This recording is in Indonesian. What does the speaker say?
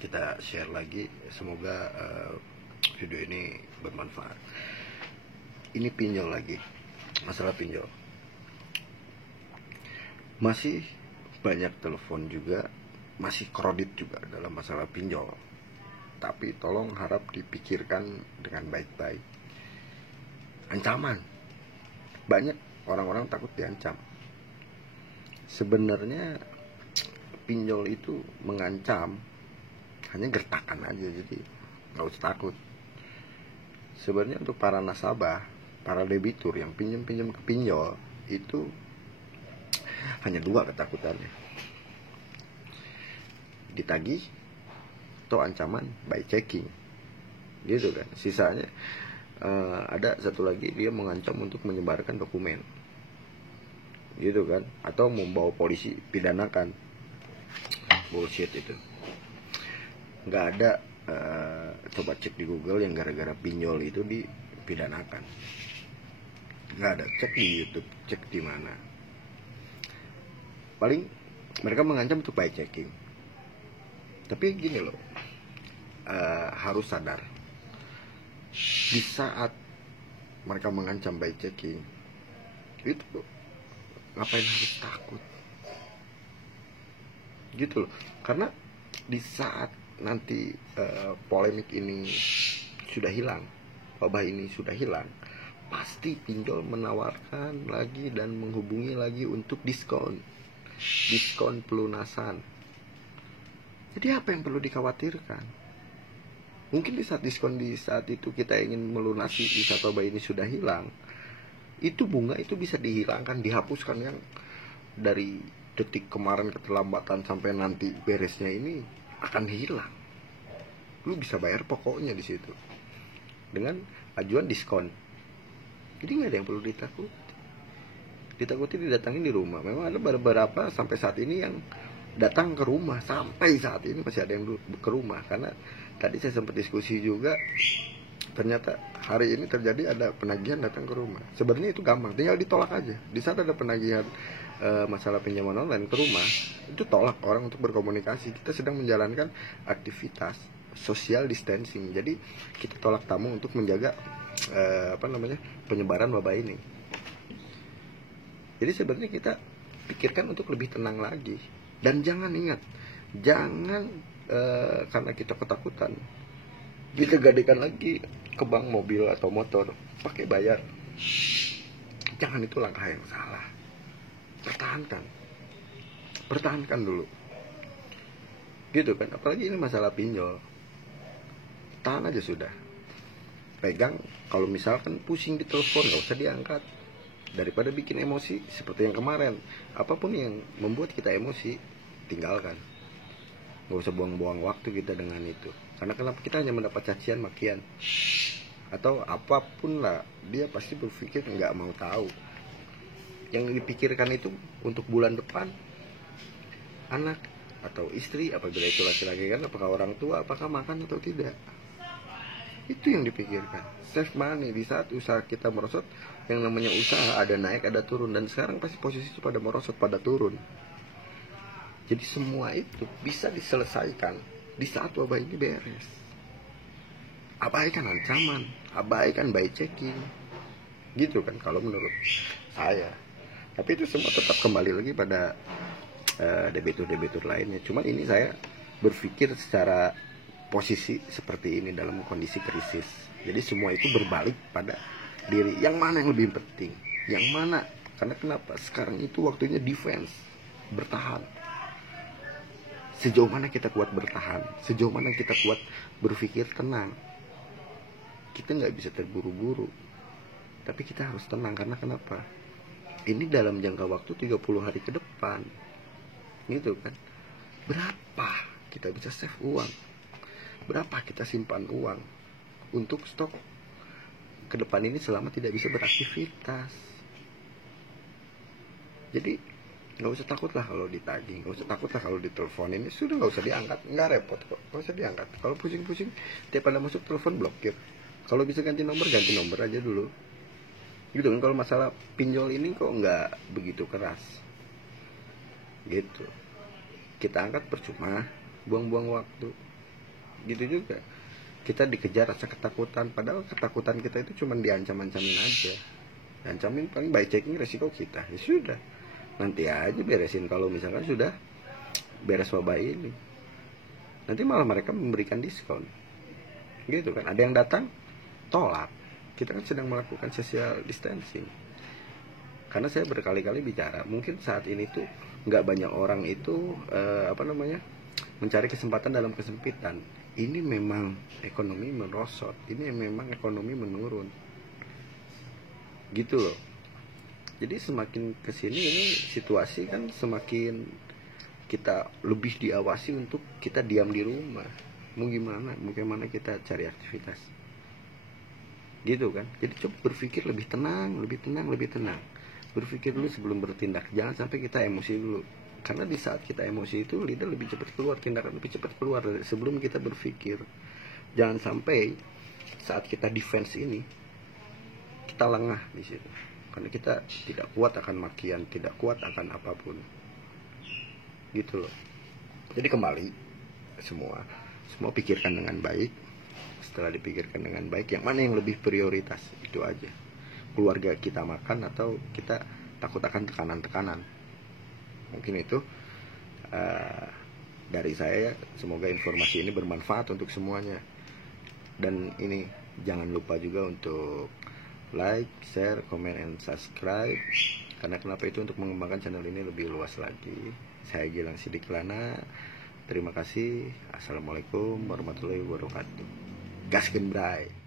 kita share lagi. Semoga video ini bermanfaat. Ini pinjol lagi, masalah pinjol. Masih banyak telepon juga, masih kredit juga dalam masalah pinjol. Tapi tolong harap dipikirkan dengan baik-baik. Ancaman, banyak orang-orang takut diancam. Sebenarnya pinjol itu mengancam hanya gertakan aja, jadi nggak usah takut. Sebenarnya untuk para nasabah, para debitur yang pinjam ke pinjol itu hanya dua ketakutannya: ditagih atau ancaman by checking, gitu kan. Sisanya ada satu lagi, dia mengancam untuk menyebarkan dokumen, gitu kan, atau membawa polisi pidanakan. Bullshit itu. Nggak ada. Coba cek di Google yang gara-gara pinjol itu dipidanakan. Nggak ada. Cek di YouTube, cek di mana. Paling mereka mengancam untuk by checking. Tapi gini loh, harus sadar, di saat mereka mengancam by checking itu ngapain harus takut, gitu loh. Karena di saat nanti polemik ini sudah hilang, wabah ini sudah hilang, pasti pinjol menawarkan lagi dan menghubungi lagi untuk diskon pelunasan. Jadi apa yang perlu dikhawatirkan? Mungkin di saat diskon, di saat itu kita ingin melunasi, di saat wabah ini sudah hilang, itu bunga itu bisa dihilangkan, dihapuskan. Yang dari detik kemarin keterlambatan sampai nanti beresnya ini akan hilang. Lu bisa bayar pokoknya di situ dengan ajuan diskon. Jadi nggak ada yang perlu ditakuti didatangin di rumah. Memang ada beberapa sampai saat ini yang datang ke rumah, sampai saat ini masih ada yang ke rumah. Karena tadi saya sempat diskusi juga, ternyata hari ini terjadi ada penagihan datang ke rumah. Sebenarnya itu gampang, tinggal ditolak aja. Di saat ada penagihan masalah pinjaman online ke rumah, itu tolak orang untuk berkomunikasi. Kita sedang menjalankan aktivitas social distancing, jadi kita tolak tamu untuk menjaga penyebaran wabah ini. Jadi sebenarnya kita pikirkan untuk lebih tenang lagi. Dan jangan karena kita ketakutan, kita gadekan lagi ke bank mobil atau motor pakai bayar. Jangan, itu langkah yang salah. Pertahankan dulu, gitu kan. Apalagi ini masalah pinjol, tahan aja sudah. Pegang. Kalau misalkan pusing di telepon, nggak usah diangkat. Daripada bikin emosi seperti yang kemarin. Apapun yang membuat kita emosi, tinggalkan. Gak usah buang-buang waktu kita dengan itu. Karena kenapa? Kita hanya mendapat cacian, makian, atau apapun lah. Dia pasti berpikir gak mau tahu. Yang dipikirkan itu untuk bulan depan, anak atau istri, apabila itu laki-laki kan, apakah orang tua, apakah makan atau tidak. Itu yang dipikirkan. Save money. Di saat usaha kita merosot, yang namanya usaha ada naik ada turun. Dan sekarang pasti posisi itu pada merosot, pada turun. Jadi semua itu bisa diselesaikan di saat wabah ini beres. Abaikan ancaman, abaikan by checking, gitu kan kalau menurut saya. Tapi itu semua tetap kembali lagi pada debitur-debitur lainnya. Cuman ini saya berpikir secara posisi seperti ini dalam kondisi krisis. Jadi semua itu berbalik pada diri. Yang mana yang lebih penting? Yang mana? Karena kenapa? Sekarang itu waktunya defense, bertahan. Sejauh mana kita kuat bertahan? Sejauh mana kita kuat berpikir tenang? Kita nggak bisa terburu-buru. Tapi kita harus tenang. Karena kenapa? Ini dalam jangka waktu 30 hari ke depan. Gitu kan? Berapa kita bisa save uang? Berapa kita simpan uang untuk stok ke depan ini selama tidak bisa beraktivitas? Jadi nggak usah takut lah kalau ditagih, nggak usah takut lah kalau ditelepon. Ini sudah nggak usah diangkat, nggak repot kok, nggak usah diangkat. Kalau pusing-pusing tiap ada masuk telepon blokir. Kalau bisa ganti nomor aja dulu. Gitu kan. Kalau masalah pinjol ini kok nggak begitu keras. Gitu. Kita angkat percuma, buang-buang waktu. gitu juga kita dikejar rasa ketakutan, padahal ketakutan kita itu cuma diancam-ancamin aja. Ancamin paling by checking resiko kita, ya sudah, nanti aja beresin kalau misalkan sudah beres wabah ini. Nanti malah mereka memberikan diskon gitu kan. Ada yang datang tolak, kita kan sedang melakukan social distancing. Karena saya berkali-kali bicara, mungkin saat ini tuh nggak banyak orang itu mencari kesempatan dalam kesempitan. Ini memang ekonomi merosot, ini memang ekonomi menurun gitu loh. Jadi semakin kesini ini situasi kan semakin kita lebih diawasi untuk kita diam di rumah. Mau gimana kita cari aktivitas gitu kan. Jadi coba berpikir lebih tenang. Berpikir dulu sebelum bertindak, jangan sampai kita emosi dulu. Karena di saat kita emosi itu lidah lebih cepat keluar, tindakan lebih cepat keluar sebelum kita berpikir. Jangan sampai saat kita defense ini kita lengah di situ. Karena kita tidak kuat akan makian, tidak kuat akan apapun. Gitu loh. Jadi kembali semua pikirkan dengan baik. Setelah dipikirkan dengan baik, yang mana yang lebih prioritas, itu aja. Keluarga kita makan atau kita takut akan tekanan-tekanan. Mungkin itu dari saya. Semoga informasi ini bermanfaat untuk semuanya. Dan ini jangan lupa juga untuk like, share, comment, and subscribe. Karena kenapa itu? Untuk mengembangkan channel ini lebih luas lagi. Saya Gilang Sidikelana. Terima kasih. Assalamualaikum warahmatullahi wabarakatuh. Gaskeun bray.